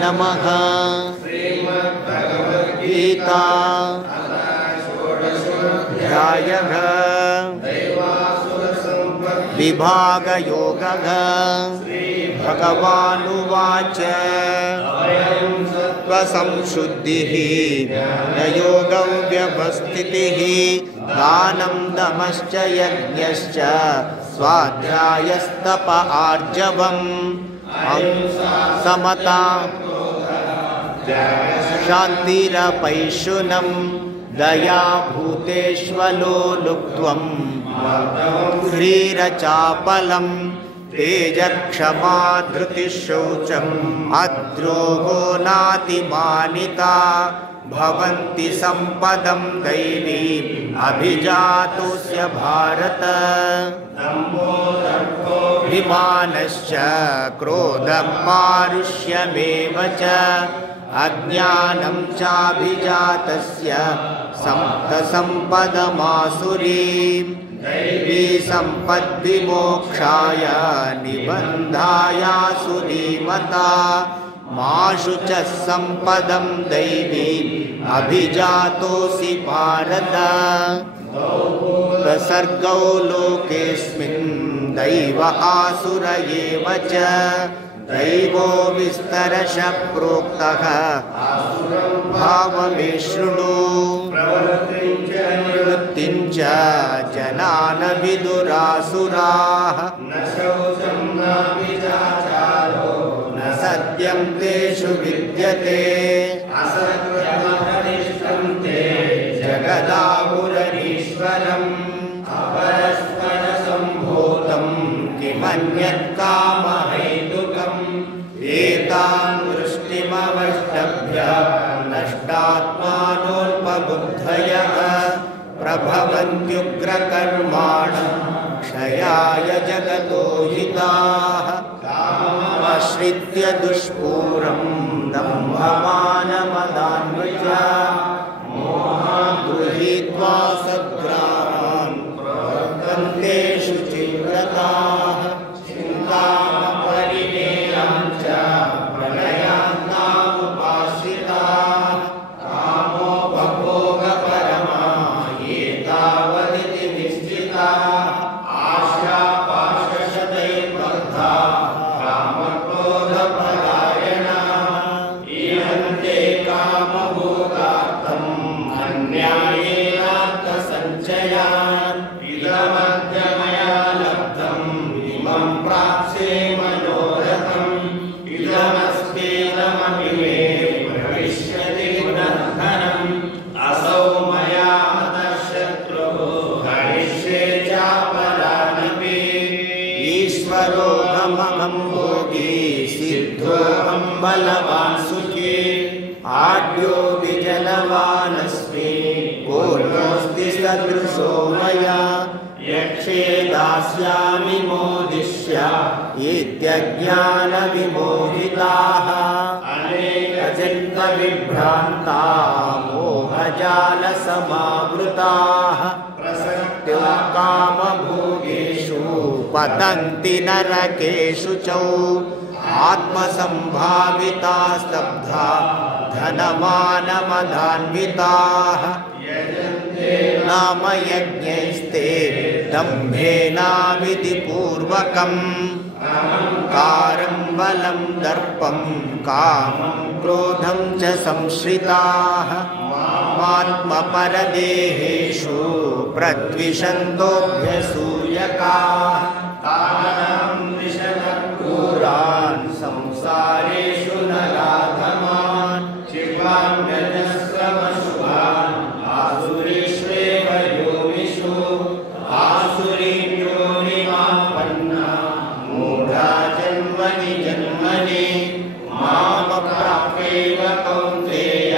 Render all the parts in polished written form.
नमः। गीता षोडशोऽध्यायः विभागयोगः। भगवानुवाच सत्त्वसंशुद्धिः ज्ञानयोगौ व्यवस्थितिः दानं दमश्च यज्ञश्च स्वाध्यायस्तप आर्जवम् समता शान्तिरपैशुनं दया भूतेष्वलो लुप्त्वं ह्रीरचापलं तेजक्षमा धृतिशौचम् अद्रोहो नातिमानिता भवन्ति सम्पदं दैवीम् अभिजातोऽस्य भारत। विमानश्च क्रोधं पारुष्यमेव च अज्ञानं चाभिजातस्य सम्पदमासुरीम् दैवी सम्पद्विमोक्षाय निबन्धायासुरीमता माशु च सम्पदं दैवीम् अभिजातोऽसि भारत। प्रसर्गौ लोकेऽस्मिन् दैव आसुर एव च दैवो विस्तरशः प्रोक्तः भावमे शृणु। प्रवृत्तिं च जनान विदुरासुराः न शौचं नाभिचाचारो न सत्यं तेषु विद्यते असत्यमनिष्टं ते जगदाहुरनीश्वरम् अपरस्परसम्भूतं किमन्यत् कामहैतुकम् एतान् दृष्टिमवष्टभ्य नष्टात्मानोऽल्पबुद्धयः प्रभवन्त्युग्रकर्माणः क्षयाय जगतो हिताः काममाश्रित्य दुष्पूरं दम्भमानमदान्विता मोहान् गृहीत्वा सद्ग्राहान् प्रवर्तन्ते शुचिव्रताः चिन्तामपरिमेयां च प्रलयान्तामुपाश्रिताः कामोपभोगपरमा एतावदिति निश्चिताः आशापाशशतैर्बद्धाः कामक्रोधपरायणाः ईहन्ते कामभोगार्थम् अन्यायेनार्थसञ्चयान् इदमद्य मया लब्धम् इमं प्राप्स्ये मनोरथम् इदमस्तीदमपि मे भविष्यति पुनर्धनम् असौ मया हतः शत्रुः हरिष्ये चापरानपि ईश्वरोऽहमहं भोगी सिद्धोऽहं बलवान् सुखी आढ्योऽपि जलवानस्मि पूर्णोऽस्ति सदृशो मया यक्षे दास्यामि मोदिष्य इत्यज्ञानविमोहिताः अनेकचित्तविभ्रान्ता मोहजालसमावृताः प्रसक्तो कामभोगेषु पतन्ति नरकेषु च आत्मसम्भाविता स्तब्धा धनमानमदान्विताः नाम यज्ञैस्ते दम्भेनाविधिपूर्वकम् अहङ्कारं बलं दर्पं कामं क्रोधं च संश्रिताः मात्मपरदेहेषु प्रद्विषन्तोऽभ्यसूयकाः तान् विशतक्रूरान् संसारेषु नराधमान् क्षिपाम्यजस्रमशुभान् आसुरीष्वेव योनिषु आसुरीं योनिमापन्ना मूढा जन्मनि जन्मनि मामप्राप्यैव कौन्तेय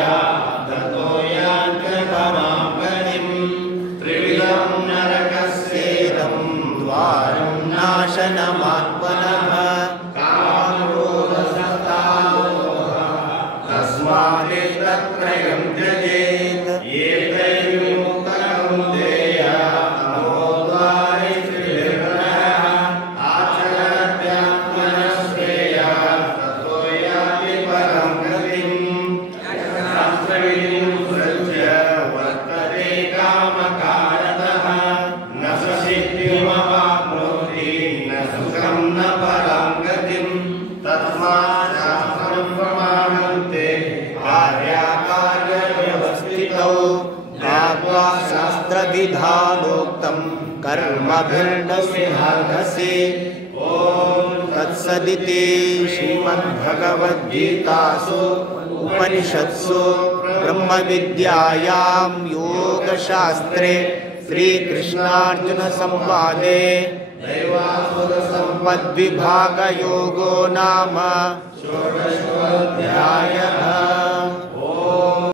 ततो यान्त्यपरां गतिम् त्रिविधं नरकस्येदं द्वारं नाशनमात्मनः कामक्रोधसक्तालोभः तस्मादेतत्त्रयं त्यजेत् एतैर्विमुक्तः कौन्तेय तमोद्वारैः त्रिभिर्नरः आचरत्यात्मनः श्रेयः ततो याति परं न परां गतिं तस्मात् शास्त्रं प्रमाणन्ते कार्याकार्यव्यवस्थितौ ज्ञात्वा शास्त्रविधानोक्तं कर्मभिर्न सिद्ध्यसि। ॐ तत्सदिति श्रीमद्भगवद्गीतासु उपनिषत्सु ब्रह्मविद्यायां योगशास्त्रे श्रीकृष्णार्जुनसंवादे दैवासुरसम्पद्विभागयोगो नाम षोडशोऽध्यायः।